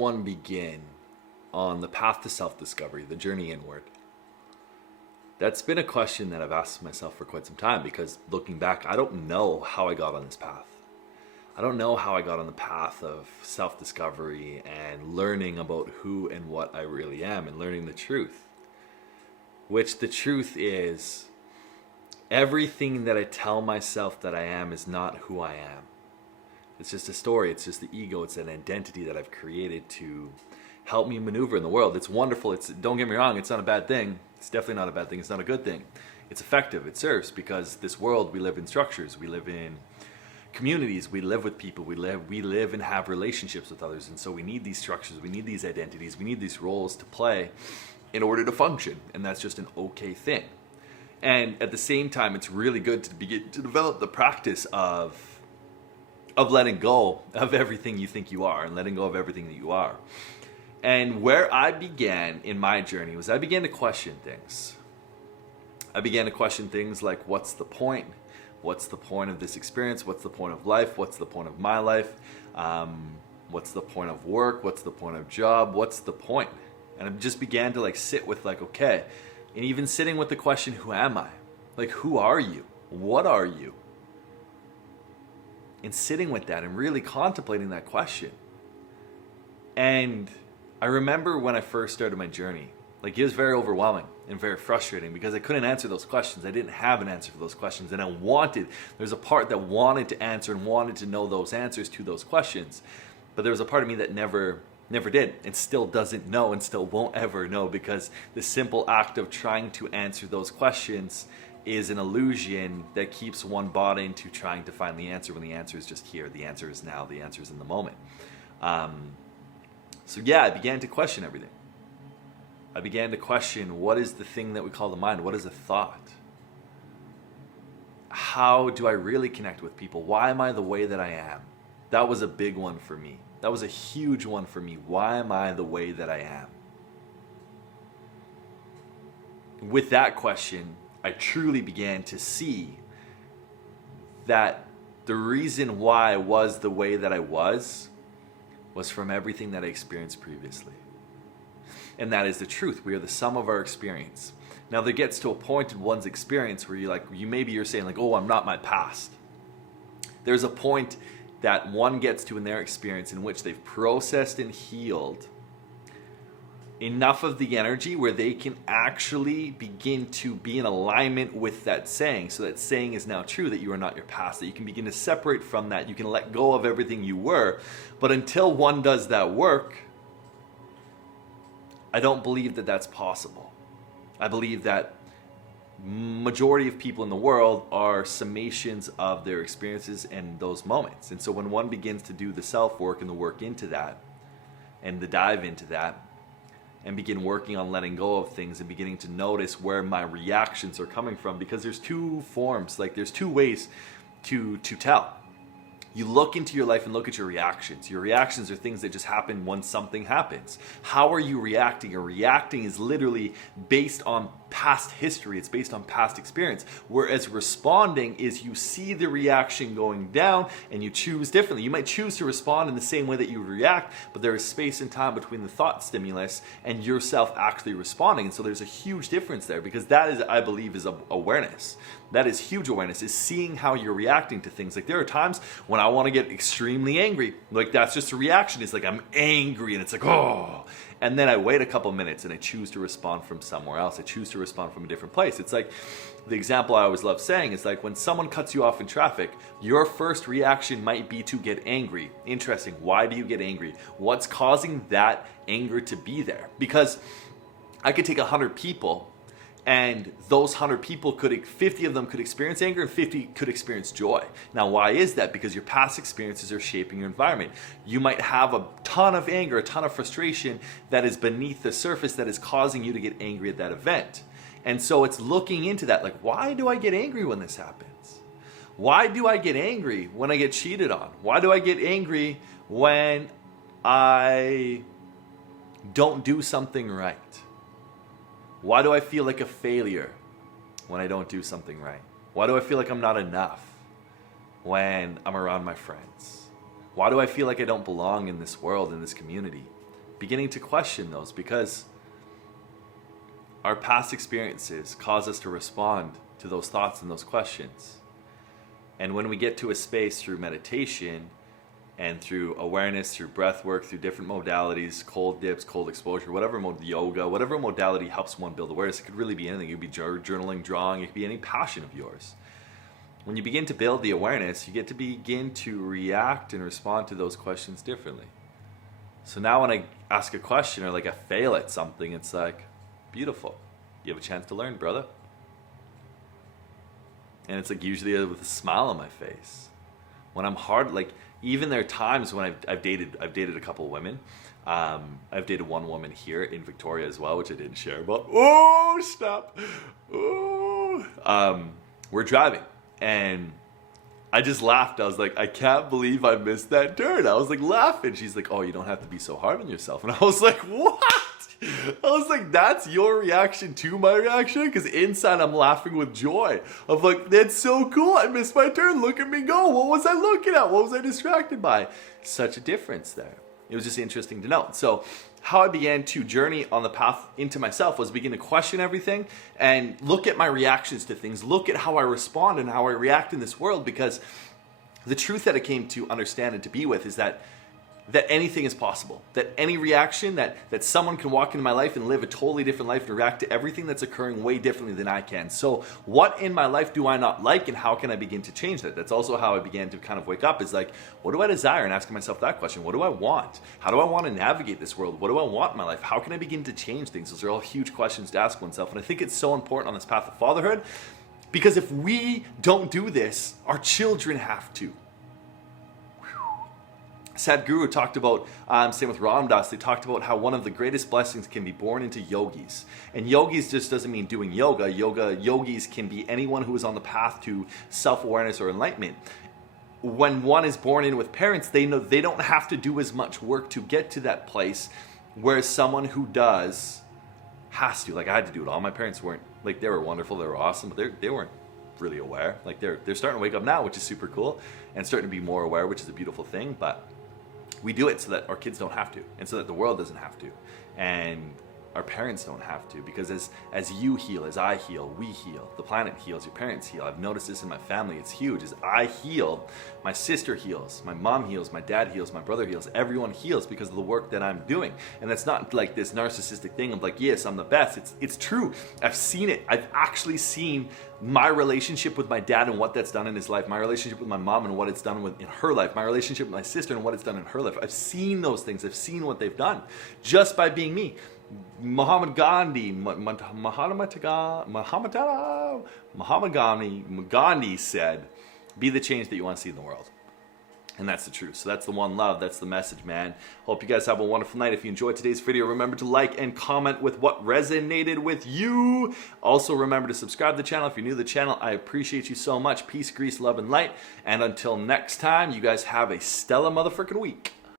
One begin on the path to self-discovery, the journey inward? That's been a question that I've asked myself for quite some time, because looking back, I don't know how I got on this path. I don't know how I got on the path of self-discovery and learning about who and what I really am and learning the truth. Which the truth is, everything that I tell myself that I am is not who I am. It's just a story, it's just the ego, it's an identity that I've created to help me maneuver in the world. It's wonderful, don't get me wrong, it's not a bad thing. It's definitely not a bad thing, it's not a good thing. It's effective, it serves, because this world, we live in structures, we live in communities, we live with people, we live and have relationships with others, and so we need these structures, we need these identities, we need these roles to play in order to function, and that's just an okay thing. And at the same time, it's really good to begin to develop the practice of letting go of everything you think you are and letting go of everything that you are. And where I began in my journey was I began to question things. I began to question things like, what's the point? What's the point of this experience? What's the point of life? What's the point of my life? What's the point of work? What's the point of job? What's the point? And I just began to sit with okay, and even sitting with the question, who am I? Who are you? What are you? And sitting with that and really contemplating that question. And I remember when I first started my journey, it was very overwhelming and very frustrating because I couldn't answer those questions. I didn't have an answer for those questions. And there's a part that wanted to answer and wanted to know those answers to those questions. But there was a part of me that never did, and still doesn't know, and still won't ever know, because the simple act of trying to answer those questions is an illusion that keeps one bought into trying to find the answer when the answer is just here. The answer is now. The answer is in the moment. So yeah, I began to question everything. I began to question, what is the thing that we call the mind? What is a thought? How do I really connect with people? Why am I the way that I am? That was a big one for me. That was a huge one for me. Why am I the way that I am? With that question, I truly began to see that the reason why I was the way that I was from everything that I experienced previously. And that is the truth. We are the sum of our experience. Now there gets to a point in one's experience where you're saying oh, I'm not my past. There's a point that one gets to in their experience in which they've processed and healed enough of the energy where they can actually begin to be in alignment with that saying. So that saying is now true, that you are not your past, that you can begin to separate from that. You can let go of everything you were. But until one does that work, I don't believe that that's possible. I believe that majority of people in the world are summations of their experiences and those moments. And so when one begins to do the self-work and the work into that, and the dive into that, and begin working on letting go of things and beginning to notice where my reactions are coming from, because there's two forms, there's two ways to tell. You look into your life and look at your reactions. Your reactions are things that just happen when something happens. How are you reacting? Your reacting is literally based on past history. It's based on past experience. Whereas responding is you see the reaction going down and you choose differently. You might choose to respond in the same way that you react, but there is space and time between the thought stimulus and yourself actually responding. And so there's a huge difference there, because that is, I believe, is awareness. That is huge awareness, is seeing how you're reacting to things. There are times when I want to get extremely angry. That's just a reaction. It's I'm angry and it's oh. And then I wait a couple minutes and I choose to respond from somewhere else. I choose to respond from a different place. It's the example I always love saying is when someone cuts you off in traffic, your first reaction might be to get angry. Interesting. Why do you get angry? What's causing that anger to be there? Because I could take 100 people, and those 100 people 50 of them could experience anger and 50 could experience joy. Now, why is that? Because your past experiences are shaping your environment. You might have a ton of anger, a ton of frustration that is beneath the surface that is causing you to get angry at that event. And so it's looking into that, why do I get angry when this happens? Why do I get angry when I get cheated on? Why do I get angry when I don't do something right? Why do I feel like a failure when I don't do something right? Why do I feel like I'm not enough when I'm around my friends? Why do I feel like I don't belong in this world, in this community? beginning to question those, because our past experiences cause us to respond to those thoughts and those questions. And when we get to a space through meditation and through awareness, through breath work, through different modalities, cold dips, cold exposure, yoga, whatever modality helps one build awareness, it could really be anything. It could be journaling, drawing, it could be any passion of yours. When you begin to build the awareness, you get to begin to react and respond to those questions differently. So now when I ask a question or like I fail at something, it's like, beautiful. You have a chance to learn, brother. And it's like usually with a smile on my face. When I'm hard, like even there are times when I've dated a couple of women. I've dated one woman here in Victoria as well, which I didn't share about. Oh, stop. Oh. We're driving and I just laughed. I was like, I can't believe I missed that turn. I was like laughing. She's like, oh, you don't have to be so hard on yourself. And I was like, what? I was like, that's your reaction to my reaction? Because inside I'm laughing with joy. I'm like, that's so cool. I missed my turn. Look at me go. What was I looking at? What was I distracted by? Such a difference there. It was just interesting to note. So how I began to journey on the path into myself was begin to question everything and look at my reactions to things. Look at how I respond and how I react in this world, because the truth that I came to understand and to be with is that anything is possible. That any reaction, that someone can walk into my life and live a totally different life and react to everything that's occurring way differently than I can. So what in my life do I not like, and how can I begin to change that? That's also how I began to kind of wake up, is like, what do I desire? And asking myself that question. What do I want? How do I want to navigate this world? What do I want in my life? How can I begin to change things? Those are all huge questions to ask oneself. And I think it's so important on this path of fatherhood, because if we don't do this, our children have to. Sadhguru talked about, same with Ram Dass, they talked about how one of the greatest blessings can be born into yogis. And yogis just doesn't mean doing yoga. Yogis can be anyone who is on the path to self-awareness or enlightenment. When one is born in with parents, they know they don't have to do as much work to get to that place, whereas someone who does has to. Like I had to do it all. My parents weren't, like they were wonderful, they were awesome, but they weren't really aware. Like they're starting to wake up now, which is super cool, and starting to be more aware, which is a beautiful thing. But we do it so that our kids don't have to, and so that the world doesn't have to, and our parents don't have to, because as you heal, as I heal, we heal, the planet heals, your parents heal. I've noticed this in my family. It's huge. As I heal, my sister heals, my mom heals, my dad heals, my brother heals, everyone heals because of the work that I'm doing. And that's not like this narcissistic thing of like, yes, I'm the best. It's true. I've seen it. I've actually seen my relationship with my dad and what that's done in his life, my relationship with my mom and what it's done in her life, my relationship with my sister and what it's done in her life. I've seen those things. I've seen what they've done just by being me. Muhammad Gandhi said, be the change that you want to see in the world. And that's the truth. So that's the one love. That's the message, man. Hope you guys have a wonderful night. If you enjoyed today's video, remember to like and comment with what resonated with you. Also, remember to subscribe to the channel. If you're new to the channel, I appreciate you so much. Peace, grease, love, and light. And until next time, you guys have a stellar motherfucking week.